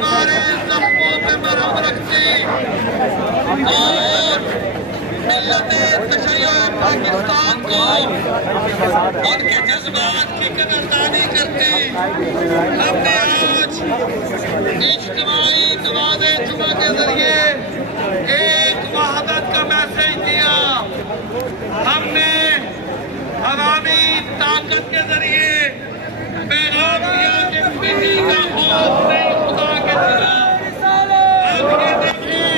हमारे जख्मों पे मरहम रखती और मिल्लत-ए-तशय्युअ पाकिस्तान को उनके जज्बात की कदरदानी करती हमने आज इज्तिमाई नमाज़े जुमा के जरिए एक वहदत का मैसेज दिया। हमने अवामी ताकत के जरिए पैगाम दिया कि किसी का खौफ नहीं खुदा के सिवा। अब ये देखिए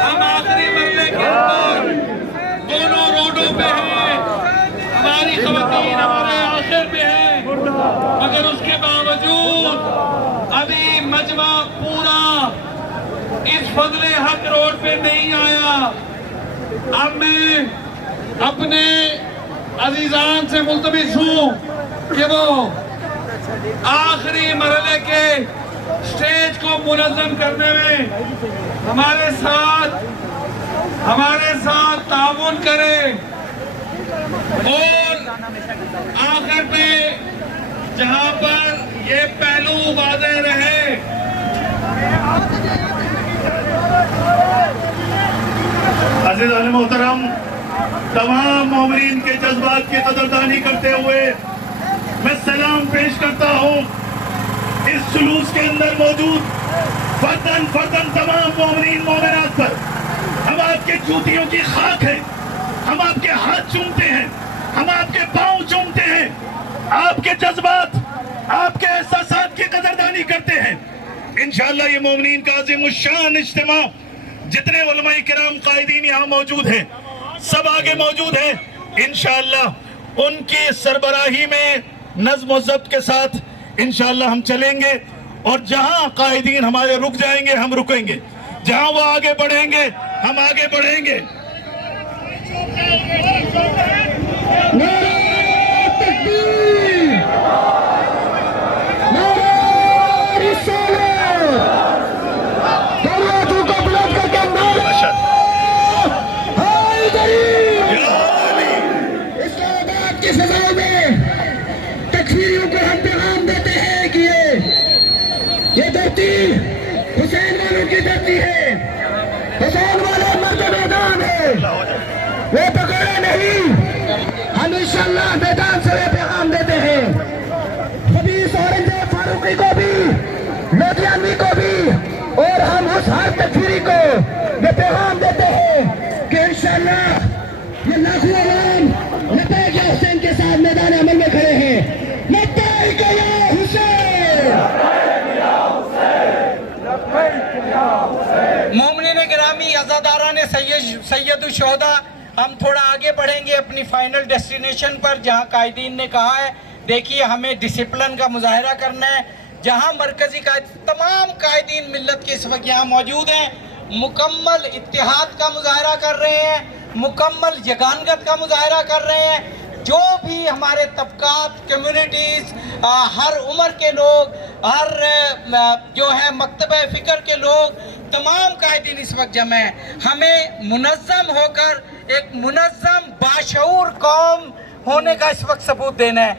हम आखिरी मरले के अंदर दोनों रोडों पे हैं, हमारी ख़वातीन हमारे आखिर में हैं, मगर उसके बावजूद अभी मजमा पूरा इस फजले हक रोड पे नहीं आया। अब मैं अपने अजीजान से मुल्तमिस हूँ कि वो आखिरी मरहले के स्टेज को मुनज़्ज़म करने में हमारे साथ ताउन करें और आखिर में जहाँ पर ये पहलू वाज़ेह रहे अज़ीज़ान मोहतरम, तमाम मोमिनीन के जज्बात की कदरदानी करते हुए मैं सलाम पेश करता हूँ इस जुलूस के अंदर मौजूद फर्दन फर्दन तमाम मोमिनीन मोमिनात पर। हम आपके जूतियों की खाक हैं, हम आपके हाथ चूमते हैं, हम आपके पाँव चूमते हैं, आपके जज्बात आपके एहसासात की कदरदानी करते हैं। इंशाअल्लाह ये मोमिनीन का अज़ीमुश्शान इज्तिमा, जितने उलमाए किराम कायदीन यहाँ मौजूद हैं, सब आगे मौजूद हैं। इंशाअल्लाह उनकी सरबराही में नज़्म व ज़ब्त के साथ इंशाअल्लाह हम चलेंगे और जहाँ कायदीन हमारे रुक जाएंगे हम रुकेंगे, जहाँ वो आगे बढ़ेंगे हम आगे बढ़ेंगे। ये धरती हुसैन वालों की धरती है, हुसैन वाले मर्द मैदान है, वो पकड़े नहीं। हम इंशाअल्लाह मैदान से पैगाम देते हैं खबीस औरंगजेब फारूकी को भी, मोतियामी को भी, और हम उस हर तकफीरी को ये पैगाम देते हैं कि इंशाअल्लाह ये लाखों अवाम लबैक या हुसैन के साथ मैदान अमल में खड़े हैं। लबैक या हुसैन। मोमिनीन गिरामी, अज़ादारान सैयदुश शुहदा, हम थोड़ा आगे बढ़ेंगे अपनी फाइनल डेस्टिनेशन पर, जहां कायदीन ने कहा है देखिए हमें डिसिप्लिन का मुजाहरा करना है। जहां मरकजी तमाम कायदीन मिल्लत के इस वक्त यहाँ मौजूद हैं, मुकम्मल इत्तेहाद का मुजाहरा कर रहे हैं, मुकम्मल यगानगत का मुजाहरा कर रहे हैं। जो भी हमारे तबकात, कम्युनिटीज़, हर उम्र के लोग, हर जो है मकतब फ़िक्र के लोग, तमाम कायदीन इस वक्त जमा हैं। हमें मुनज़्ज़म होकर एक मुनज़्ज़म बाशऊर कौम होने का इस वक्त सबूत देना है।